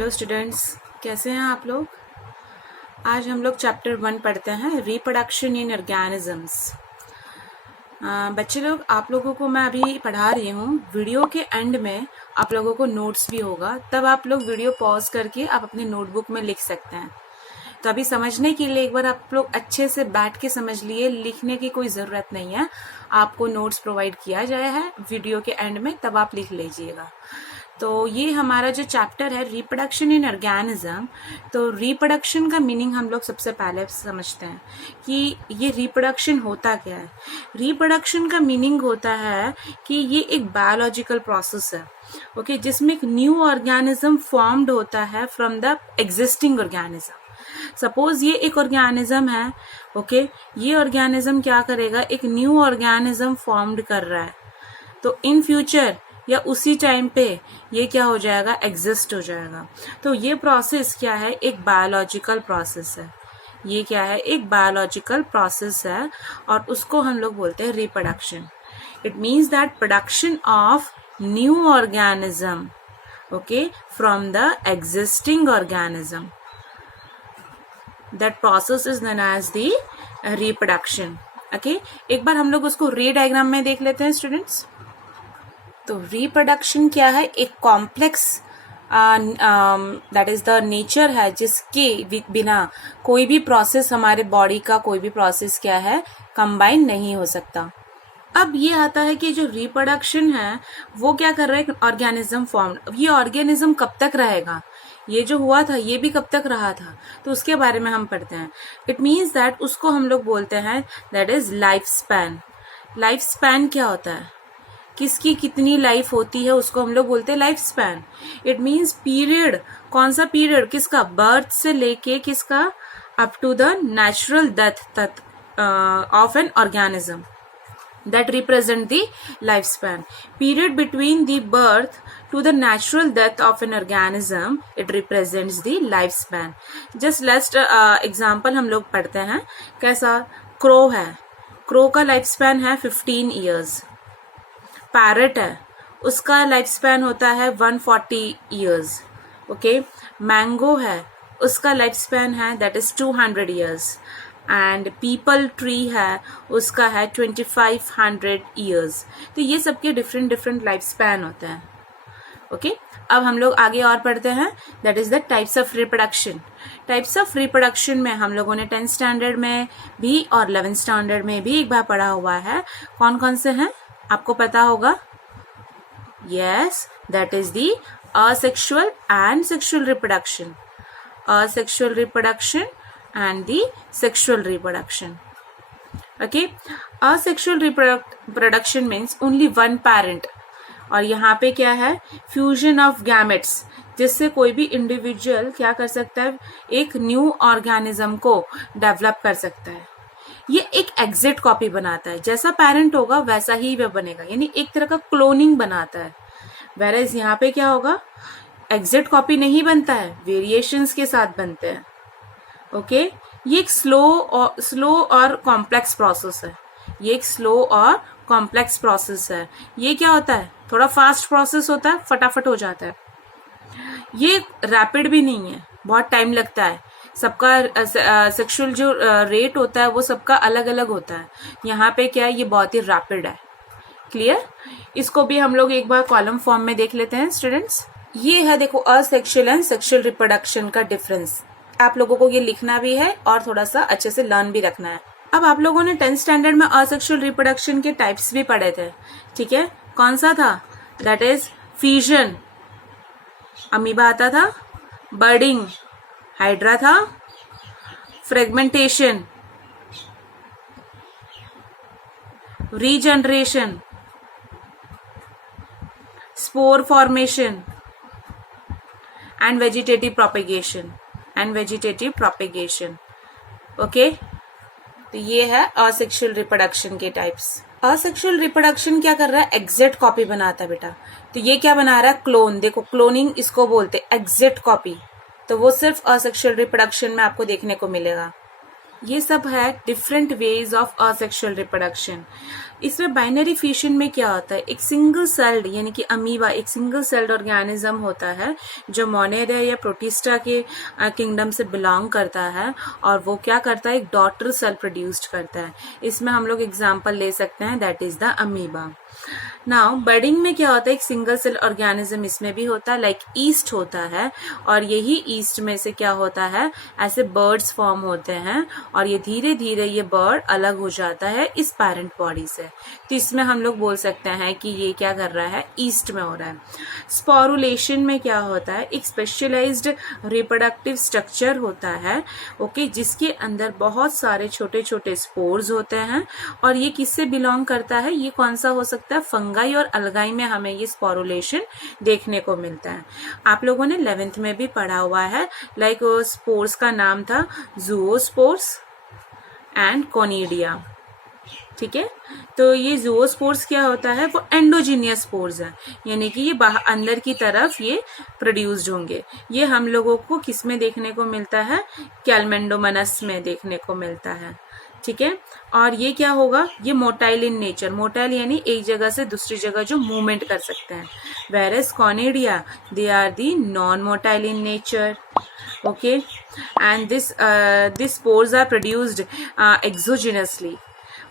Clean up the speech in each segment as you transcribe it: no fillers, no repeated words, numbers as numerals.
Hello students, कैसे हैं आप लोग। आज हम लोग चैप्टर 1 पढ़ते हैं, रिप्रोडक्शन इन ऑर्गेनिजम्स। बच्चे लोग, आप लोगों को मैं अभी पढ़ा रही हूँ। वीडियो के एंड में आप लोगों को नोट्स भी होगा, तब आप लोग वीडियो पॉज करके आप अपने नोटबुक में लिख सकते हैं। तो अभी समझने के लिए एक बार आप लोग अच्छे से बैठ के समझ लिए, लिखने की कोई ज़रूरत नहीं है। आपको नोट्स प्रोवाइड किया जाए है वीडियो के एंड में, तब आप लिख लीजिएगा। तो ये हमारा जो चैप्टर है रिप्रोडक्शन इन ऑर्गेनिज्म। तो रिप्रोडक्शन का मीनिंग हम लोग सबसे पहले समझते हैं कि ये रिप्रोडक्शन होता क्या है। रिप्रोडक्शन का मीनिंग होता है कि ये एक बायोलॉजिकल प्रोसेस है, ओके, जिसमें एक न्यू ऑर्गेनिज्म फॉर्म्ड होता है from the existing organism. Suppose ये एक ऑर्गेनिज्म है, ओके, ये ऑर्गेनिज्म क्या करेगा, एक न्यू ऑर्गेनिज्म फॉर्म्ड कर रहा है, तो इन फ्यूचर या उसी टाइम पे ये क्या हो जाएगा, एग्जिस्ट हो जाएगा। तो ये प्रोसेस क्या है, एक बायोलॉजिकल प्रोसेस है। ये क्या है, एक बायोलॉजिकल प्रोसेस है, और उसको हम लोग बोलते हैं reproduction. It means that production of new organism, okay, from the existing organism. That process is known as the reproduction. Okay, एक बार हम लोग उसको रे डायग्राम में देख लेते हैं स्टूडेंट्स। तो रिप्रोडक्शन क्या है, एक complex that is the nature है, जिसके बिना कोई भी प्रोसेस, हमारे बॉडी का कोई भी प्रोसेस क्या है, कंबाइन नहीं हो सकता। अब ये आता है कि जो रिप्रोडक्शन है वो क्या कर रहा है, ऑर्गेनिज्म फॉर्म। ये ऑर्गेनिज्म कब तक रहेगा, ये जो हुआ था ये भी कब तक रहा था, तो उसके बारे में हम पढ़ते हैं। इट मीन्स दैट उसको हम लोग बोलते हैं that is life span. Life span क्या होता है, किसकी कितनी लाइफ होती है, उसको हम लोग बोलते हैं life span. It means period, कौन सा पीरियड, किसका, बर्थ से लेके किसका, up to the natural death तक of an organism, that represent the lifespan. Period between the birth to the natural death of an organism, it represents the lifespan. Just last example हम लोग पढ़ते हैं, कैसा, crow है, crow का life span है 15 years। Parrot है, उसका लाइफ स्पैन होता है 140 years। ओके, मैंगो है, उसका लाइफ स्पैन है that is 200 years। And people tree है, उसका है 2500 years। तो ये सबके डिफरेंट डिफरेंट लाइफ स्पैन होते हैं। ओके, अब हम लोग आगे और पढ़ते हैं, that is the types of reproduction. Types of reproduction में हम लोगों ने 10th स्टैंडर्ड में भी और 11th स्टैंडर्ड में भी एक बार पढ़ा हुआ है। कौन कौन से हैं आपको पता होगा। Yes, that is the asexual and sexual reproduction. Asexual reproduction and the sexual reproduction. Okay, asexual reproduction means only one parent, और यहाँ पे क्या है, फ्यूजन ऑफ गैमेट्स, जिससे कोई भी इंडिविजुअल क्या कर सकता है, एक न्यू ऑर्गेनिज्म को डेवलप कर सकता है। ये एक एग्जिट कॉपी बनाता है, जैसा पेरेंट होगा वैसा ही वह बनेगा, यानी एक तरह का क्लोनिंग बनाता है। वेरएज यहाँ पे क्या होगा, एग्जिट कॉपी नहीं बनता है, वेरिएशंस के साथ बनते हैं। ओके, ये एक स्लो और कॉम्प्लेक्स प्रोसेस है। ये एक स्लो और कॉम्प्लेक्स प्रोसेस है। ये क्या होता है, थोड़ा फास्ट प्रोसेस होता है, फटाफट हो जाता है। ये रैपिड भी नहीं है, बहुत टाइम लगता है। सबका सेक्सुअल जो रेट होता है वो सबका अलग अलग होता है। यहाँ पे क्या है, ये बहुत ही रैपिड है। क्लियर, इसको भी हम लोग एक बार कॉलम फॉर्म में देख लेते हैं स्टूडेंट्स। ये है, देखो, असेक्सुअल एंड सेक्सुअल रिप्रोडक्शन का डिफरेंस। आप लोगों को ये लिखना भी है और थोड़ा सा अच्छे से लर्न भी रखना है। अब आप लोगों ने 10th स्टैंडर्ड में असेक्सुअल रिप्रोडक्शन के टाइप्स भी पढ़े थे, ठीक है। कौन सा था, दैट इज फ्यूजन, अमीबा आता था, बर्डिंग, हाइड्रा था, fragmentation, regeneration, spore formation and vegetative propagation okay, तो ये है असेक्सुअल रिप्रोडक्शन के टाइप्स। असेक्सुअल रिप्रोडक्शन क्या कर रहा है, एग्जैक्ट कॉपी बनाता है बेटा। तो ये क्या बना रहा है, क्लोन। देखो, क्लोनिंग इसको बोलते हैं, एग्जैक्ट कॉपी। तो वो सिर्फ असेक्सुअल रिप्रोडक्शन में आपको देखने को मिलेगा। ये सब है different ways of asexual reproduction. इसमें बाइनरी फिशन में क्या होता है, एक सिंगल सेल्ड यानी कि अमीबा एक सिंगल सेल्ड ऑर्गेनिज्म होता है जो मोनेरिया या प्रोटिस्टा के किंगडम से बिलोंग करता है, और वो क्या करता है, एक डॉटर सेल प्रोड्यूस्ड करता है। इसमें हम लोग एग्जांपल ले सकते हैं, that is the amoeba. Now budding में क्या होता है, एक सिंगल सेल ऑर्गेनिज्म इसमें भी होता है, लाइक ईस्ट होता है, और यही ईस्ट में से क्या होता है, ऐसे बर्ड्स फॉर्म होते हैं, और ये धीरे धीरे ये बर्ड अलग हो जाता है इस पेरेंट बॉडी से। तो इसमें हम लोग बोल सकते हैं कि ये क्या कर रहा है, ईस्ट में हो रहा है। स्पोरुलेशन में क्या होता है, एक स्पेशलाइज्ड रिप्रोडक्टिव स्ट्रक्चर होता है, ओके, जिसके अंदर बहुत सारे छोटे छोटे स्पोर्स होते हैं, और ये किससे बिलोंग करता है, ये कौन सा हो सकता है, फंगाई और अलगाई में हमें ये स्पोरुलेशन देखने को मिलता है। आप लोगों ने 11th में भी पढ़ा हुआ है, लाइक स्पोर्स का नाम था ज़ूओस्पोर्स एंड कोनिडिया, ठीक है। तो ये ज़ूओस्पोर्स क्या होता है, वो एंडोजीनियस स्पोर्स है, यानी कि ये बाहर अंदर की तरफ ये प्रोड्यूस्ड होंगे। ये हम लोगों को किस में देखने को मिलता है, कैलमेंडोमोनास में देखने को मिलता है, ठीक है। और ये क्या होगा, ये मोटाइल इन नेचर, मोटाइल यानी एक जगह से दूसरी जगह जो मूवमेंट कर सकते हैं, whereas conidia they are the non motile in nature, okay, and this spores are produced exogenously,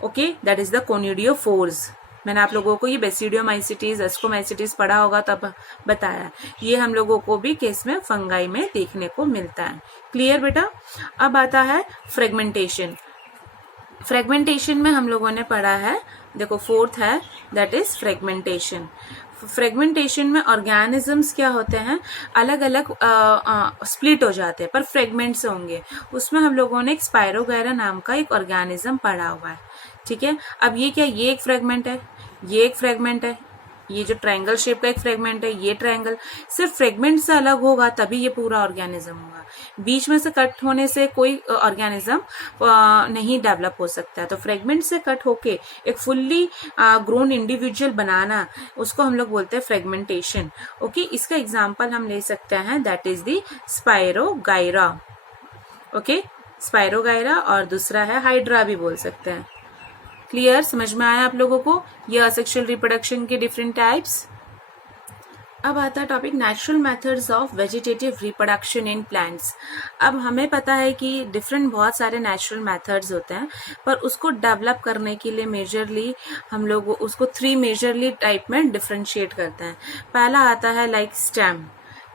okay, that is the conidiophores. मैंने आप लोगों को ये बेसिडियोमाइसिटीज, एस्कोमाइसिटीज पढ़ा होगा तब बताया, ये हम लोगों को भी केस में फंगाई में देखने को मिलता है। क्लियर बेटा। अब आता है फ्रेगमेंटेशन। फ्रेगमेंटेशन में हम लोगों ने पढ़ा है, देखो फोर्थ है, दैट इज फ्रेगमेंटेशन। फ्रेगमेंटेशन में ऑर्गेनिजम्स क्या होते हैं, अलग अलग स्प्लिट हो जाते हैं, पर फ्रेगमेंट से होंगे। उसमें हम लोगों ने एक स्पायरोगैरा नाम का एक ऑर्गेनिज्म पढ़ा हुआ है, ठीक है। अब ये क्या, ये एक फ्रेगमेंट है, ये एक फ्रेगमेंट है, ये जो ट्रायंगल शेप का एक फ्रेगमेंट है, ये ट्रायंगल, सिर्फ फ्रेगमेंट से अलग होगा तभी ये पूरा ऑर्गेनिज्म होगा। बीच में से कट होने से कोई ऑर्गेनिज्म नहीं डेवलप हो सकता है। तो फ्रेगमेंट से कट होके एक फुल्ली ग्रोन इंडिविजुअल बनाना, उसको हम लोग बोलते हैं फ्रेगमेंटेशन, ओके। इसका एग्जांपल हम ले सकते हैं, दैट इज द स्पायरोगाइरा, ओके, स्पायरोगाइरा, और दूसरा है हाइड्रा भी बोल सकते हैं। क्लियर, समझ में आया आप लोगों को ये असेक्सुअल रिप्रोडक्शन के डिफरेंट टाइप्स। अब आता है topic natural methods of vegetative reproduction in plants. अब हमें पता है कि डिफरेंट बहुत सारे नेचुरल मेथड्स होते हैं, पर उसको डेवलप करने के लिए मेजरली हम लोग उसको 3 मेजरली टाइप में डिफ्रेंशिएट करते हैं। पहला आता है लाइक स्टेम,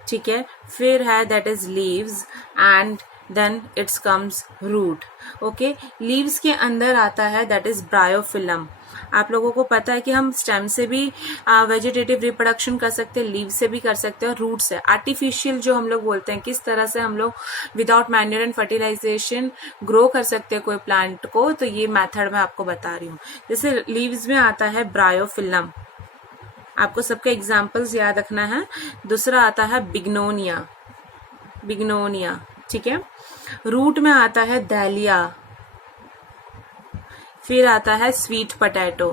ठीक है, फिर है that is leaves, and then it's comes root, okay. Leaves के अंदर आता है दैट इज ब्रायोफिलम। आप लोगों को पता है कि हम स्टेम से भी वेजिटेटिव रिप्रोडक्शन कर सकते हैं, लीव से भी कर सकते हैं, रूट से। आर्टिफिशियल जो हम लोग बोलते हैं, किस तरह से हम लोग without manure and fertilization grow कर सकते हैं कोई प्लांट को, तो ये मेथड मैं आपको बता रही हूँ। जैसे लीव्स में आता है ब्रायोफिलम, आपको सबके एग्जाम्पल्स याद रखना है। दूसरा आता है बिग्नोनिया, बिग्नोनिया, ठीक है। रूट में आता है डालिया, फिर आता है स्वीट पोटैटो,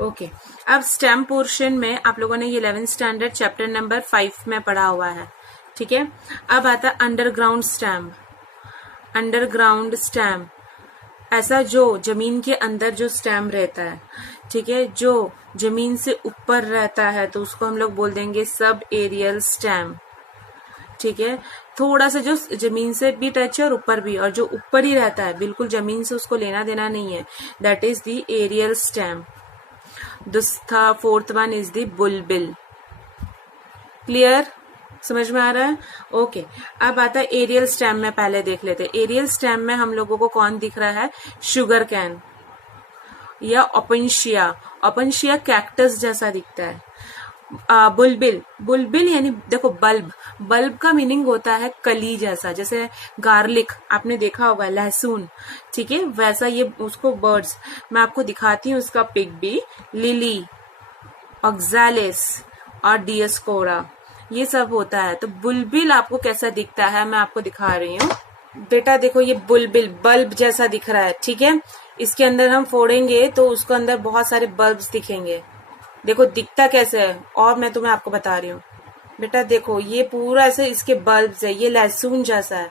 ओके। अब स्टेम पोर्शन में आप लोगों ने ये 11th स्टैंडर्ड चैप्टर नंबर 5 में पढ़ा हुआ है, ठीक है। अब आता है अंडरग्राउंड स्टेम। अंडरग्राउंड स्टेम ऐसा जो जमीन के अंदर जो स्टेम रहता है, ठीक है, जो जमीन से ऊपर रहता है, तो उसको हम लोग बोल देंगे सब एरियल स्टेम, ठीक है। थोड़ा सा जो जमीन से भी टच है और ऊपर भी, और जो ऊपर ही रहता है बिल्कुल जमीन से उसको लेना देना नहीं है, that is the aerial stem. दूसरा fourth one is the bulbil. Clear, समझ में आ रहा है, ओके। अब आता है एरियल स्टेम में, पहले देख लेते हैं। एरियल स्टेम में हम लोगों को कौन दिख रहा है, शुगर कैन या ओपेंशिया। ओपेंशिया कैक्टस जैसा दिखता है। बुलबिल, बुलबिल यानी देखो बल्ब, बल्ब का मीनिंग होता है कली जैसा, जैसे गार्लिक आपने देखा होगा, लहसुन, ठीक है, वैसा ये उसको बर्ड्स। मैं आपको दिखाती हूँ उसका पिक भी, लिली, ऑक्सैलिस और डियोस्कोरा, ये सब होता है। तो बुलबिल आपको कैसा दिखता है मैं आपको दिखा रही हूँ। बेटा देखो ये बुलबिल बल्ब जैसा दिख रहा है, ठीक है। इसके अंदर हम फोड़ेंगे तो उसके अंदर बहुत सारे बल्ब्स दिखेंगे। देखो दिखता कैसे है, और मैं तुम्हें आपको बता रही हूँ। बेटा देखो ये पूरा ऐसे इसके बल्ब्स है, ये लहसुन जैसा है,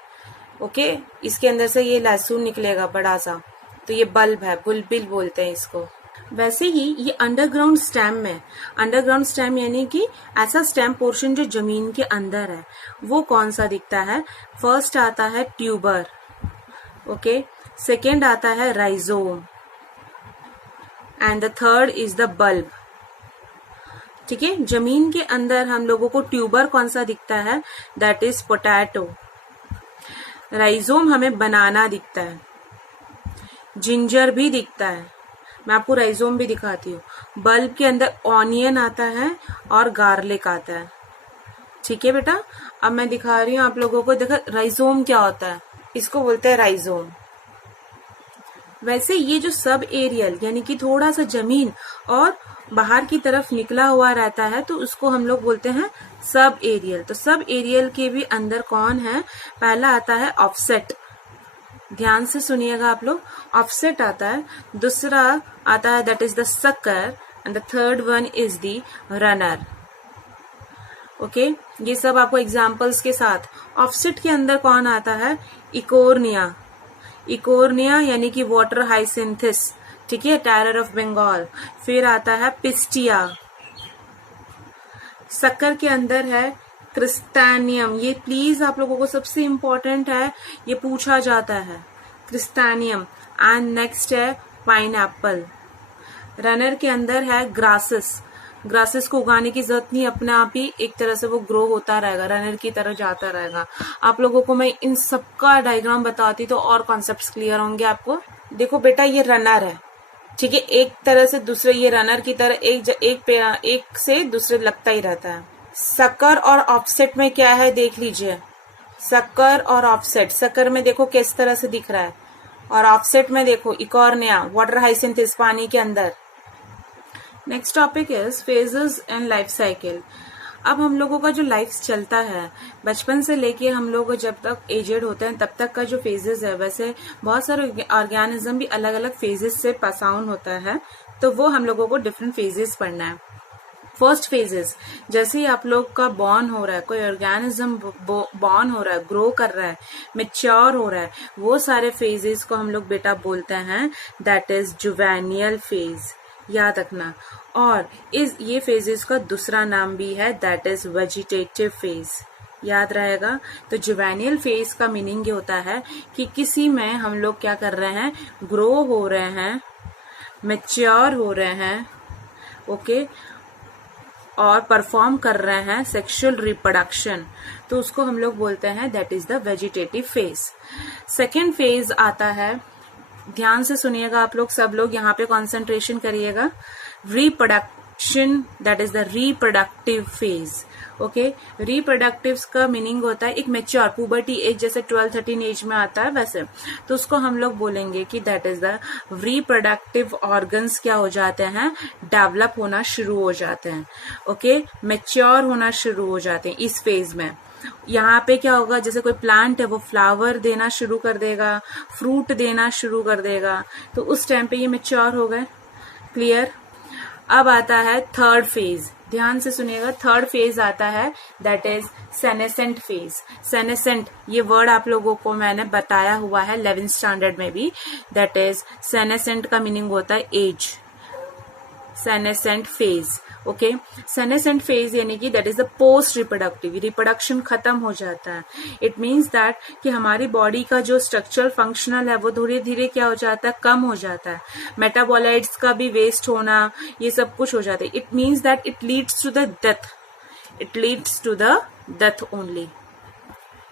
ओके, इसके अंदर से ये लहसुन निकलेगा बड़ा सा, तो ये बल्ब है, बुलबिल बोलते हैं इसको। वैसे ही ये अंडरग्राउंड स्टेम में, अंडरग्राउंड स्टेम यानी कि ऐसा स्टेम पोर्शन जो जमीन के अंदर है, वो कौन सा दिखता है? फर्स्ट आता है ट्यूबर, ओके, सेकेंड आता है rhizome, and the third is the bulb. ठीक है, जमीन के अंदर हम लोगों को ट्यूबर कौन सा दिखता है? That is potato. राइजोम हमें बनाना दिखता है, जिंजर भी दिखता है, मैं आपको राइजोम भी दिखाती हूँ। बल्ब के अंदर ऑनियन आता है और गार्लिक आता है। ठीक है बेटा, अब मैं दिखा रही हूँ आप लोगों को, देखो राइजोम क्या होता है, इसको बोलते हैं राइजोम। वैसे ये जो सब एरियल यानी कि थोड़ा सा जमीन और बाहर की तरफ निकला हुआ रहता है, तो उसको हम लोग बोलते हैं सब एरियल। तो सब एरियल के भी अंदर कौन है? पहला आता है ऑफसेट, ध्यान से सुनिएगा आप लोग, ऑफसेट आता है। दूसरा आता है that is the sucker, and the third one is the runner. Okay, ये सब आपको एग्जाम्पल्स के साथ। ऑफसेट के अंदर कौन आता है? इकोर्निया, इकोर्निया यानी कि वाटर हाइसिंथिस, ठीक है, टेरर ऑफ बंगाल। फिर आता है पिस्टिया। शक्कर के अंदर है क्रिस्टेनियम, ये प्लीज आप लोगों को सबसे इंपॉर्टेंट है, ये पूछा जाता है, क्रिस्टेनियम। एंड नेक्स्ट है पाइनएप्पल। रनर के अंदर है ग्रासेस, ग्रासेस को उगाने की जरूरत नहीं, अपने आप ही एक तरह से वो ग्रो होता रहेगा, रनर की तरह जाता रहेगा। आप लोगों को मैं इन सबका डायग्राम बताती तो और कॉन्सेप्ट्स क्लियर होंगे आपको। देखो बेटा, ये रनर है, ठीक है, एक तरह से दूसरे, ये रनर की तरह एक से दूसरे लगता ही रहता है। सकर और ऑफसेट में क्या है देख लीजिए, सकर और ऑफसेट। सकर में देखो किस तरह से दिख रहा है, और ऑफसेट में देखो इकोर्निया, वाटर हाइसिंथिस, पानी के अंदर। Next topic is phases and life cycle. अब हम लोगों का जो लाइफ चलता है, बचपन से लेके हम लोग जब तक एजेड होते हैं तब तक का जो फेजेस है, वैसे बहुत सारे ऑर्गेनिज्म भी अलग अलग फेजेस से पास आउन होता है, तो वो हम लोगों को डिफरेंट फेजेस पढ़ना है। फर्स्ट फेजेस, जैसे ही आप लोग का बॉर्न हो रहा है, कोई ऑर्गेनिज्म बॉर्न हो रहा है, ग्रो कर रहा है, मेच्योर हो रहा है, वो सारे फेजेस को हम लोग बेटा बोलते हैं दैट इज जुवेनियल फेज, याद रखना। और ये फेजेस का दूसरा नाम भी है दैट इज वेजिटेटिव फेज, याद रहेगा। तो जुवेनियल फेज का मीनिंग ये होता है कि किसी में हम लोग क्या कर रहे हैं, ग्रो हो रहे हैं, मेच्योर हो रहे हैं, ओके, और परफॉर्म कर रहे हैं सेक्सुअल रिप्रोडक्शन, तो उसको हम लोग बोलते हैं that is the vegetative phase. Second phase आता है, ध्यान से सुनिएगा आप लोग, सब लोग यहाँ पे कॉन्सेंट्रेशन करिएगा, reproduction, that is the reproductive phase. Okay, reproductive का मीनिंग होता है एक मेच्योर, पुबर्टी एज जैसे 12-13 एज में आता है वैसे, तो उसको हम लोग बोलेंगे कि that is the reproductive organs क्या हो जाते हैं, डेवलप होना शुरू हो जाते हैं, ओके, मेच्योर होना शुरू हो जाते हैं इस फेज में। यहाँ पे क्या होगा, जैसे कोई प्लांट है वो फ्लावर देना शुरू कर देगा, फ्रूट देना शुरू कर देगा, तो उस टाइम पे ये मेच्योर हो गए, क्लियर। अब आता है थर्ड फेज, ध्यान से सुनिएगा, थर्ड फेज आता है that is senescent phase. Senescent ये वर्ड आप लोगों को मैंने बताया हुआ है 11th स्टैंडर्ड में भी, दैट इज सेनेसेंट का मीनिंग होता है as, senescent phase, okay. Senescent phase यानी कि that is the post reproductive, reproduction खत्म हो जाता है। इट मीन्स दैट कि हमारी बॉडी का जो स्ट्रक्चरल फंक्शनल है वो धीरे धीरे क्या हो जाता है, कम हो जाता है, मेटाबोलाइट्स का भी वेस्ट होना, ये सब कुछ हो जाता है। It means that it leads to the death, it leads to the death only.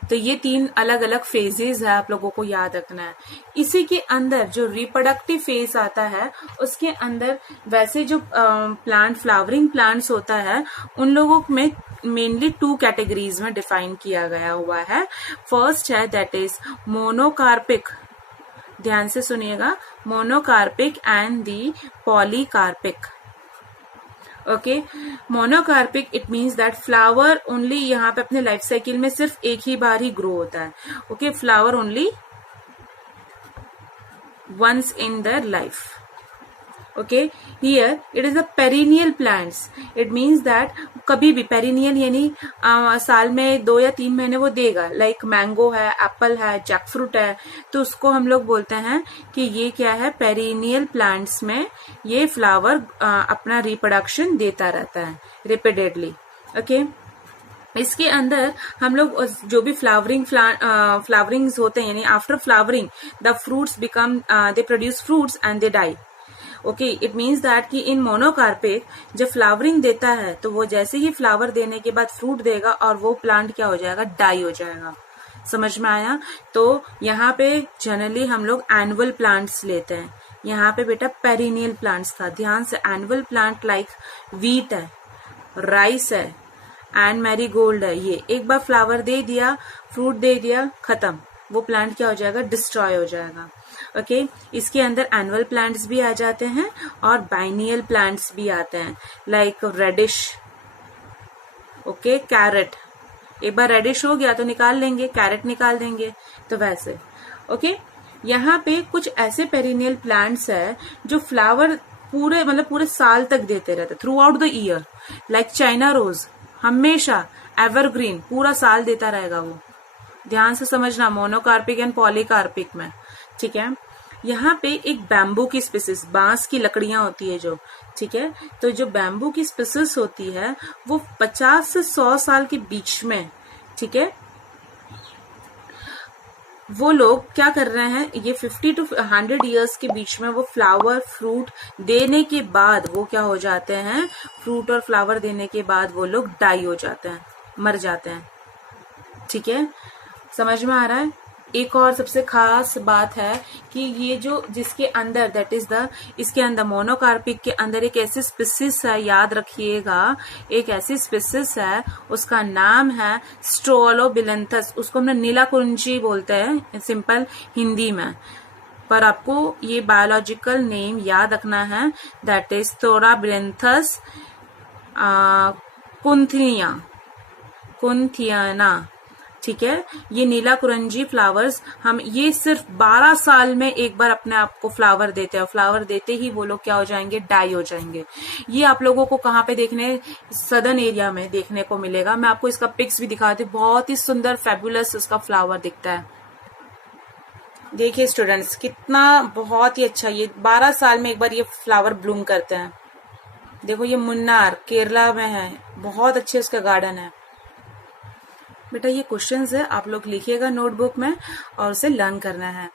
तो ये 3 अलग अलग फेजेस है, आप लोगों को याद रखना है। इसी के अंदर जो रिप्रोडक्टिव फेज आता है, उसके अंदर वैसे जो प्लांट, फ्लावरिंग प्लांट्स होता है, उन लोगों में मेनली 2 कैटेगरीज में डिफाइन किया गया हुआ है। फर्स्ट है दैट इज मोनोकार्पिक, ध्यान से सुनिएगा, monocarpic and the polycarpic. Okay, monocarpic it means that flower only यहाँ पे अपने लाइफ साइकिल में सिर्फ एक ही बार ही ग्रो होता है, okay, flower only once in their life, okay, here it is the perennial plants, it means that कभी भी पेरिनियल यानी साल में 2 या 3 महीने वो देगा, लाइक मैंगो है, एप्पल है, जैकफ्रूट है, तो उसको हम लोग बोलते हैं कि ये क्या है, पेरिनियल प्लांट्स में ये फ्लावर अपना रिप्रोडक्शन देता रहता है रिपीटेडली। ओके, इसके अंदर हम लोग जो भी फ्लावरिंग्स होते हैं, यानी after flowering the fruits become they produce fruits and they die. Okay, it means that कि इन मोनोकार्पिक जब फ्लावरिंग देता है तो वो जैसे ही फ्लावर देने के बाद फ्रूट देगा और वो प्लांट क्या हो जाएगा, डाई हो जाएगा। समझ में आया? तो यहाँ पे जनरली हम लोग एनुअल प्लांट्स लेते हैं, यहाँ पे बेटा पेरिनियल प्लांट्स था। ध्यान से, एनुअल प्लांट लाइक वीट है, राइस है एंड मैरीगोल्ड है, ये एक बार फ्लावर दे दिया, फ्रूट दे दिया, खत्म, वो प्लांट क्या हो जाएगा, डिस्ट्रॉय हो जाएगा। ओके, इसके अंदर एनुअल प्लांट्स भी आ जाते हैं और बाइनियल प्लांट्स भी आते हैं, लाइक रेडिश, ओके, कैरेट, एक बार रेडिश हो गया तो निकाल लेंगे, कैरेट निकाल देंगे, तो वैसे। ओके, यहाँ पे कुछ ऐसे पेरिनियल प्लांट्स है जो फ्लावर पूरे साल तक देते रहते, throughout the year, like China rose, हमेशा एवरग्रीन, पूरा साल देता रहेगा वो। ध्यान से समझना, मोनोकार्पिक एंड पॉलीकार्पिक में, ठीक है। यहाँ पे एक बैम्बू की स्पीसीज, बांस की लकड़ियां होती है जो, ठीक है, तो जो बैम्बू की स्पीसीज होती है वो 50 से 100 साल के बीच में, ठीक है, वो लोग क्या कर रहे हैं, ये 50 to 100 ईयर्स के बीच में वो फ्लावर फ्रूट देने के बाद वो क्या हो जाते हैं, फ्रूट और फ्लावर देने के बाद वो लोग डाई हो जाते हैं, मर जाते हैं। ठीक है, समझ में आ रहा है? एक और सबसे खास बात है कि ये जो जिसके अंदर दैट इज द, इसके अंदर मोनोकार्पिक के अंदर एक ऐसी स्पीसीज है, याद रखिएगा, एक ऐसी स्पीसीज है, उसका नाम है स्ट्रोलोबिलेंथस। उसको हमने नीला कुंजी बोलते हैं सिंपल हिंदी में, पर आपको ये बायोलॉजिकल नेम याद रखना है, दैट इज स्ट्रोलोबिलेंथस कुंथियाना। ठीक है, ये नीला कुरंजी फ्लावर्स हम ये सिर्फ 12 साल में एक बार अपने आप को फ्लावर देते हैं, फ्लावर देते ही वो लोग क्या हो जाएंगे, डाई हो जाएंगे। ये आप लोगों को कहाँ पे देखने, सदर्न एरिया में देखने को मिलेगा। मैं आपको इसका पिक्स भी दिखाती हूँ, बहुत ही सुंदर फैबुलस उसका फ्लावर दिखता है। देखिए स्टूडेंट्स, कितना बहुत ही अच्छा, ये 12 साल में एक बार ये फ्लावर ब्लूम करते हैं। देखो ये मुन्नार केरला में है, बहुत अच्छे उसका गार्डन है। बेटा ये क्वेश्चंस है, आप लोग लिखिएगा नोटबुक में और उसे लर्न करना है।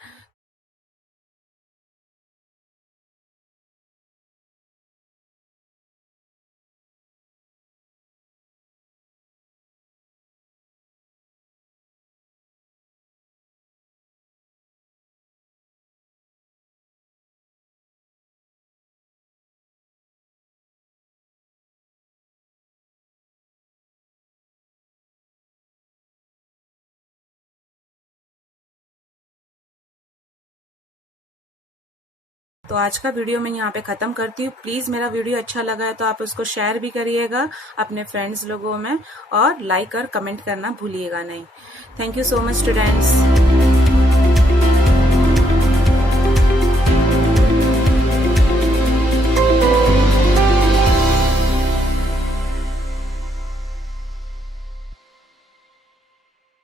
तो आज का वीडियो मैं यहाँ पे खत्म करती हूँ। प्लीज मेरा वीडियो अच्छा लगा है तो आप उसको शेयर भी करिएगा अपने फ्रेंड्स लोगों में, और लाइक और कमेंट करना भूलिएगा नहीं। Thank you so much students.